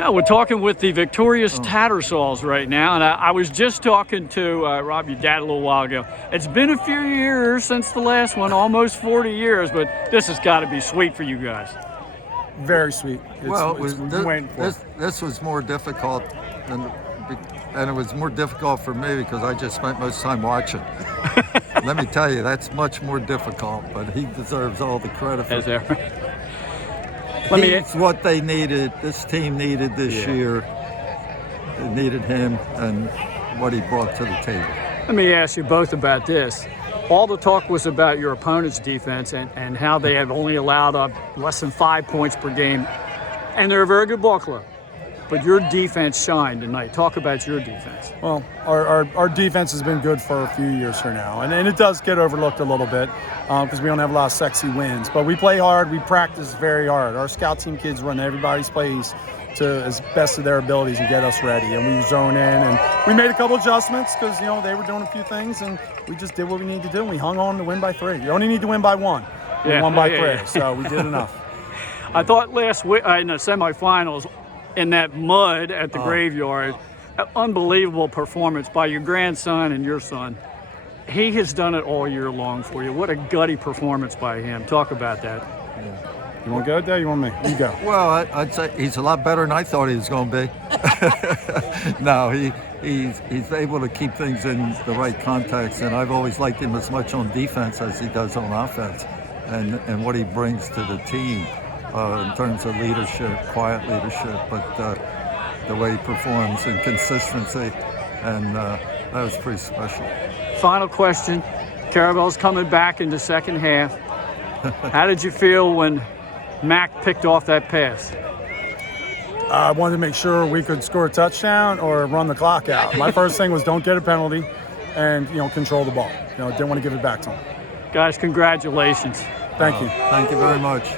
Well, we're talking with the victorious Tattersalls right now, and I was just talking to Rob, your dad, a little while ago. It's been a few years since the last one, almost 40 years, but this has got to be sweet for you guys. Very sweet. This was more difficult, and it was more difficult for me because I just spent most of the time watching. Let me tell you, that's much more difficult, but he deserves all the credit for it. He's what they needed, this team needed this year. They needed him and what he brought to the table. Let me ask you both about this. All the talk was about your opponent's defense and how they have only allowed up less than 5 points per game. And they're a very good ball club. But your defense shined tonight. Talk about your defense. Well, our defense has been good for a few years here now. And it does get overlooked a little bit because we don't have a lot of sexy wins. But we play hard. We practice very hard. Our scout team kids run everybody's plays to as best of their abilities and get us ready. And we zone in. And we made a couple adjustments because, they were doing a few things. And we just did what we needed to do. And we hung on to win by 3. You only need to win by 1. We won by 3. So we did enough. I thought last week in the semifinals, in that mud at the graveyard, unbelievable performance by your grandson and your son. He has done it all year long for you. What a gutty performance by him. Talk about that. You want to go there? You want me? You go. Well, I'd say he's a lot better than I thought he was going to be. No, he's able to keep things in the right context, and I've always liked him as much on defense as he does on offense, and what he brings to the team. In terms of leadership, quiet leadership, but the way he performs and consistency, and that was pretty special. Final question. Caravel's coming back in the second half. How did you feel when Mac picked off that pass? I wanted to make sure we could score a touchdown or run the clock out. My first thing was don't get a penalty and, control the ball. Didn't want to give it back to him. Guys, congratulations. Thank you. Thank you very much.